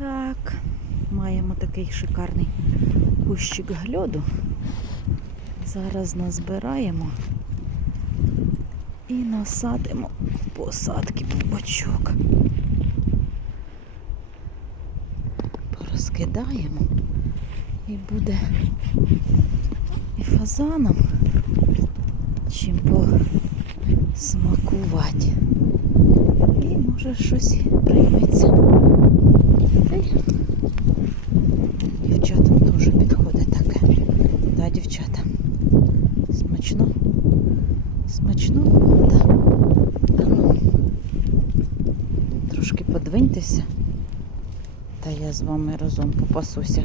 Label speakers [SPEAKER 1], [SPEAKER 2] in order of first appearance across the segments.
[SPEAKER 1] Так, маємо такий шикарний кущик гльоду. Зараз назбираємо і насадимо посадки бочок. Порозкидаємо і буде і фазаном чим посмакувати. І може щось прийметься. Дівчатам дуже підходить таке. Да, дівчата. Смачно. Смачно вам, да? Ну, трошки подвиньтеся. Та я з вами разом попасуся.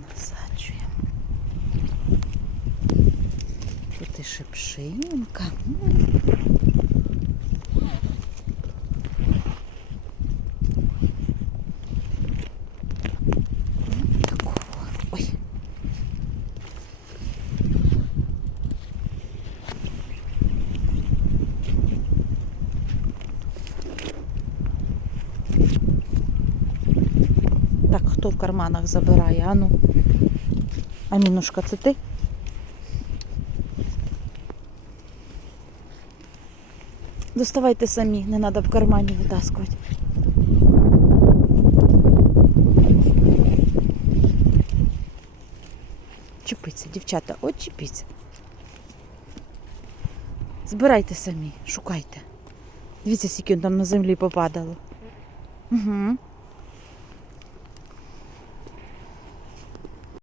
[SPEAKER 1] Насаджуємо. Тут і шипшинка. Хто в карманах забирає? Ану. Амінушка, це ти? Доставайте самі, не треба в кармані витаскувати. Чіпиться, дівчата, от чіпіться. Збирайте самі, шукайте. Дивіться, скільки там на землі попадало. Угу.